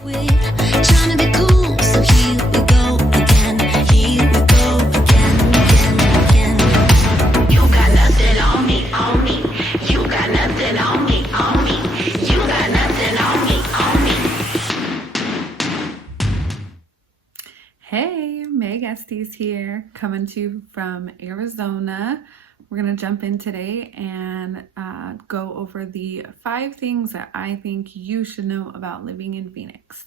Trying to be cool, so here we go again. Here we go again. You got nothing on me, on me. You got nothing on me, on me. You got nothing on me, on me. Hey, Meagan Estees here, coming to you from Arizona. We're going to jump in today and go over the 5 things that I think you should know about living in Phoenix.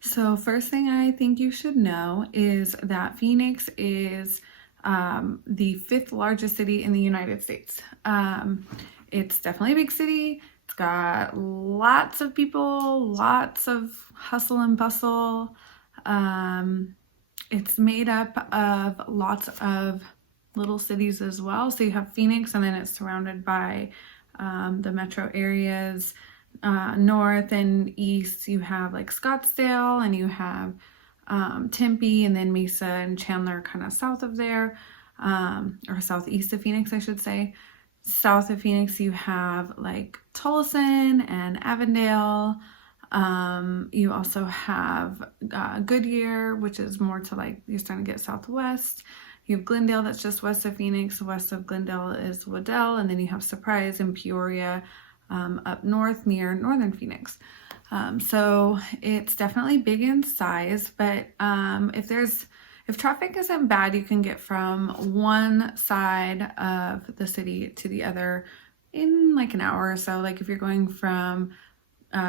So first thing I think you should know is that Phoenix is the 5th largest city in the United States. It's definitely a big city. It's got lots of people, lots of hustle and bustle. It's made up of lots of little cities as well. So you have Phoenix, and then it's surrounded by the metro areas. North and east, you have like Scottsdale, and you have Tempe, and then Mesa and Chandler kind of south of there, or southeast of Phoenix, I should say. South of Phoenix, you have like Tolleson and Avondale. You also have Goodyear, which is more to like, you're starting to get southwest. You have Glendale, that's just west of Phoenix. West of Glendale is Waddell, and then you have Surprise and Peoria up north near northern Phoenix. So it's definitely big in size, but if traffic isn't bad, you can get from one side of the city to the other in like an hour or so. Like if you're going from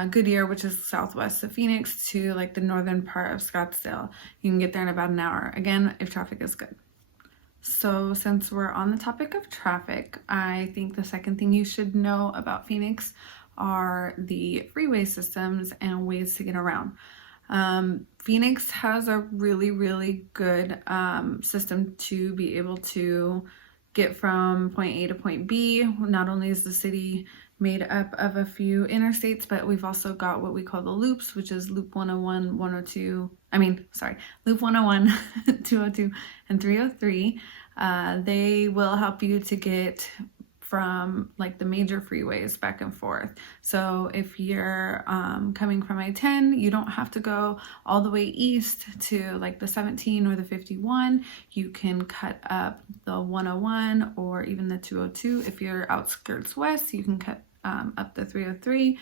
Goodyear, which is southwest of Phoenix, to like the northern part of Scottsdale, you can get there in about an hour. Again, if traffic is good. So since we're on the topic of traffic, I think the second thing you should know about Phoenix are the freeway systems and ways to get around. Phoenix has a really, really good system to be able to get from point A to point B. Not only is the city made up of a few interstates, but we've also got what we call the loops, which is Loop 101, 102, Loop 101, 202, and 303. They will help you to get from like the major freeways back and forth. So if you're coming from I-10, you don't have to go all the way east to like the 17 or the 51. You can cut up the 101 or even the 202. If you're outskirts west, you can cut up the 303.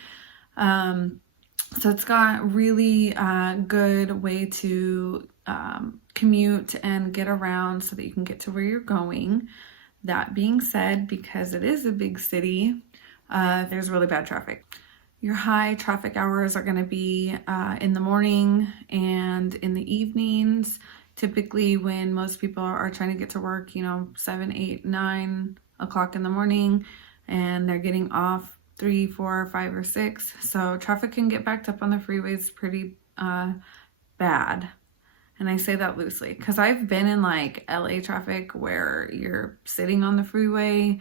So it's got really good way to commute and get around so that you can get to where you're going. That being said, because it is a big city, there's really bad traffic. Your high traffic hours are going to be in the morning and in the evenings, typically when most people are trying to get to work, 7, 8, 9 o'clock in the morning, and they're getting off 3, 4, 5, or 6. So traffic can get backed up on the freeways pretty bad. And I say that loosely because I've been in like LA traffic where you're sitting on the freeway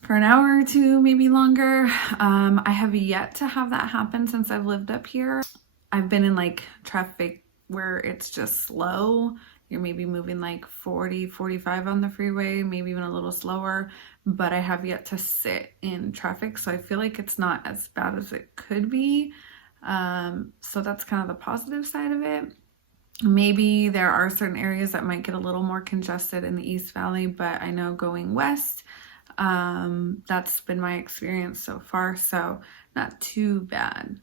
for an hour or two, maybe longer. I have yet to have that happen since I've lived up here. I've been in like traffic where it's just slow. You're maybe moving like 40, 45 on the freeway, maybe even a little slower, but I have yet to sit in traffic. So I feel like it's not as bad as it could be. So that's kind of the positive side of it. Maybe there are certain areas that might get a little more congested in the East Valley, but I know going west, that's been my experience so far, so not too bad.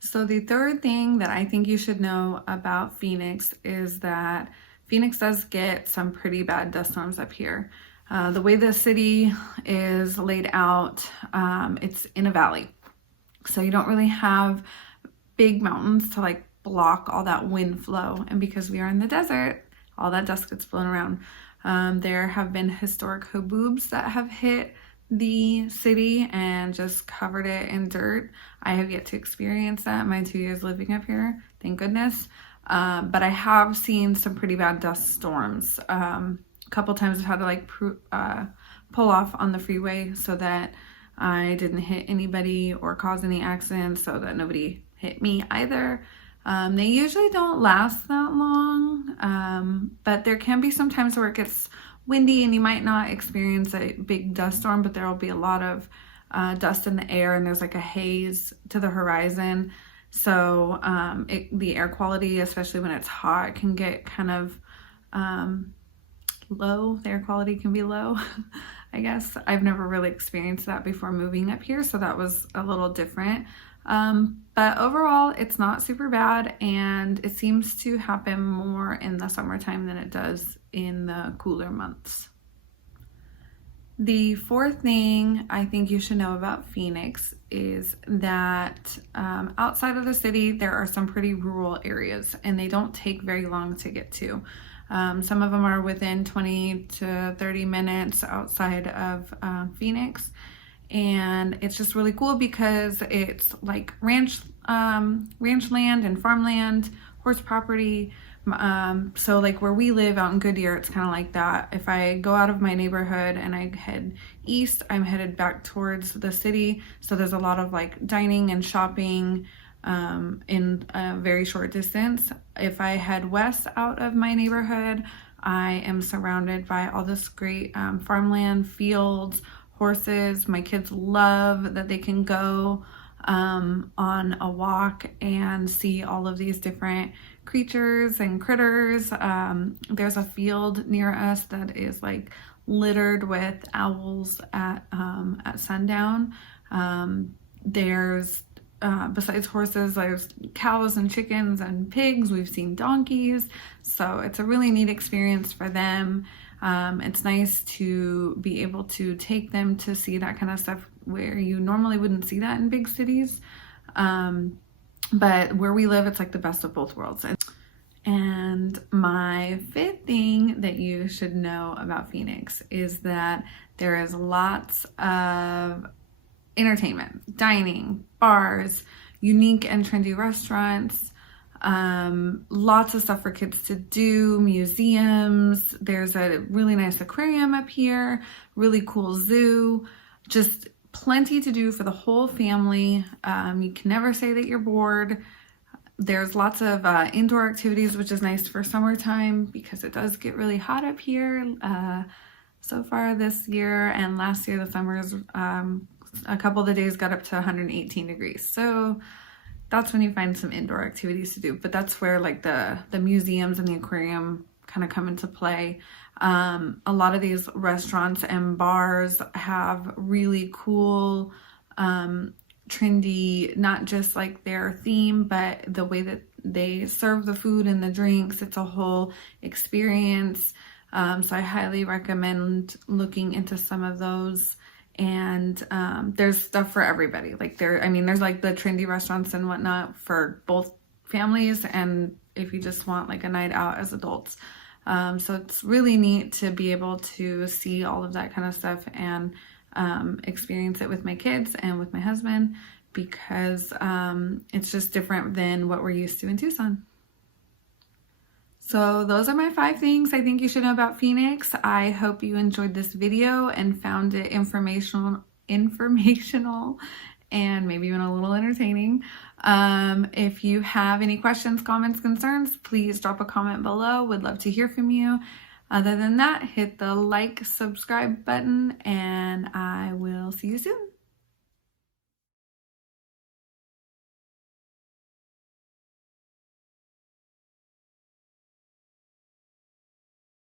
So the third thing that I think you should know about Phoenix is that Phoenix does get some pretty bad dust storms up here. The way the city is laid out, it's in a valley. So you don't really have big mountains to like block all that wind flow, and because we are in the desert, all that dust gets blown around. There have been historic haboobs that have hit the city and just covered it in dirt. I have yet to experience that in my 2 years living up here, thank goodness. But I have seen some pretty bad dust storms. A couple times I've had to like pull off on the freeway so that I didn't hit anybody or cause any accidents, so that nobody hit me either. They usually don't last that long, but there can be some times where it gets windy and you might not experience a big dust storm, but there will be a lot of dust in the air, and there's like a haze to the horizon So the air quality, especially when it's hot, can get kind of low. The air quality can be low. I guess I've never really experienced that before moving up here, so that was a little different. But overall, it's not super bad, and it seems to happen more in the summertime than it does in the cooler months. The fourth thing I think you should know about Phoenix is that outside of the city, there are some pretty rural areas, and they don't take very long to get to. Some of them are within 20 to 30 minutes outside of Phoenix. And it's just really cool because it's like ranch land and farmland, horse property. So like where we live out in Goodyear, it's kind of like that. If I go out of my neighborhood and I head east, I'm headed back towards the city. So there's a lot of like dining and shopping in a very short distance. If I head west out of my neighborhood, I am surrounded by all this great farmland, fields, horses. My kids love that they can go on a walk and see all of these different creatures and critters. There's a field near us that is like littered with owls at sundown. There's besides horses, there's cows and chickens and pigs. We've seen donkeys, so it's a really neat experience for them. It's nice to be able to take them to see that kind of stuff where you normally wouldn't see that in big cities. But where we live, it's like the best of both worlds. And my fifth thing that you should know about Phoenix is that there is lots of entertainment, dining, bars, unique and trendy restaurants, lots of stuff for kids to do, museums. There's a really nice aquarium up here, really cool zoo, just plenty to do for the whole family. You can never say that you're bored. There's lots of indoor activities, which is nice for summertime because it does get really hot up here. So far this year and last year, the summers, a couple of the days got up to 118 degrees. So that's when you find some indoor activities to do. But that's where like the museums and the aquarium kind of come into play. A lot of these restaurants and bars have really cool, trendy, not just like their theme, but the way that they serve the food and the drinks. It's a whole experience. So I highly recommend looking into some of those. And there's stuff for everybody. Like there's like the trendy restaurants and whatnot for both families, and if you just want like a night out as adults. So it's really neat to be able to see all of that kind of stuff and experience it with my kids and with my husband, because it's just different than what we're used to in Tucson. So those are my 5 things I think you should know about Phoenix. I hope you enjoyed this video and found it informational and maybe even a little entertaining. If you have any questions, comments, concerns, please drop a comment below. Would love to hear from you. Other than that, hit the like, subscribe button, and I will see you soon.